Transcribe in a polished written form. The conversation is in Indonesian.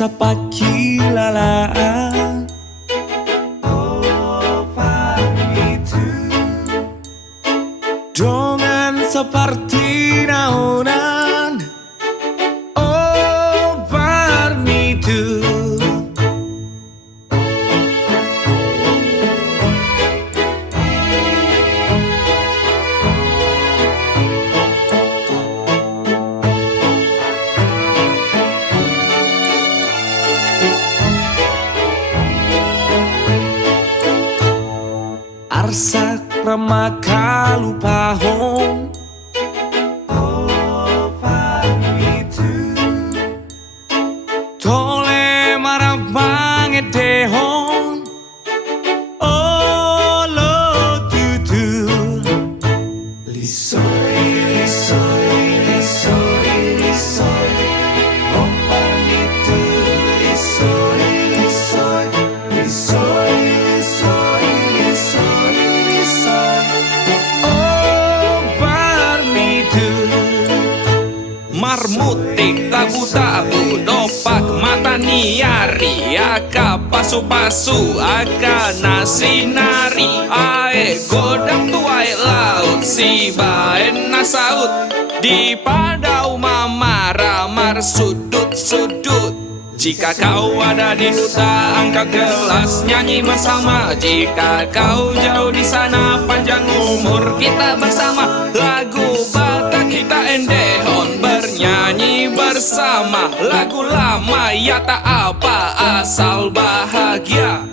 sapakilalaan. Oh, pamitu dengan seperti naunan. Oh, pamitu arsak pramakalu pahong. Oh, pamitu tole marap banget dehong. Oh, lo tutu lisoy, lisoy, lisoy, lisoy. Oh, pamitu lisoy, lisoy, lisoy, lisoy, lisoy, lisoy. Oh, pamitu marmutik tabu-tabu dopak mata niari aka pasu-pasu aka nasi nari ae godang tuai laut si baen nasaut di padau mamar-ramar sudut-sudut. Jika kau ada di hutan, angkat gelas nyanyi bersama. Jika kau jauh di sana, panjang umur kita bersama. Lagu Batak kita endehon bernyanyi bersama. Lagu lama ya tak apa asal bahagia.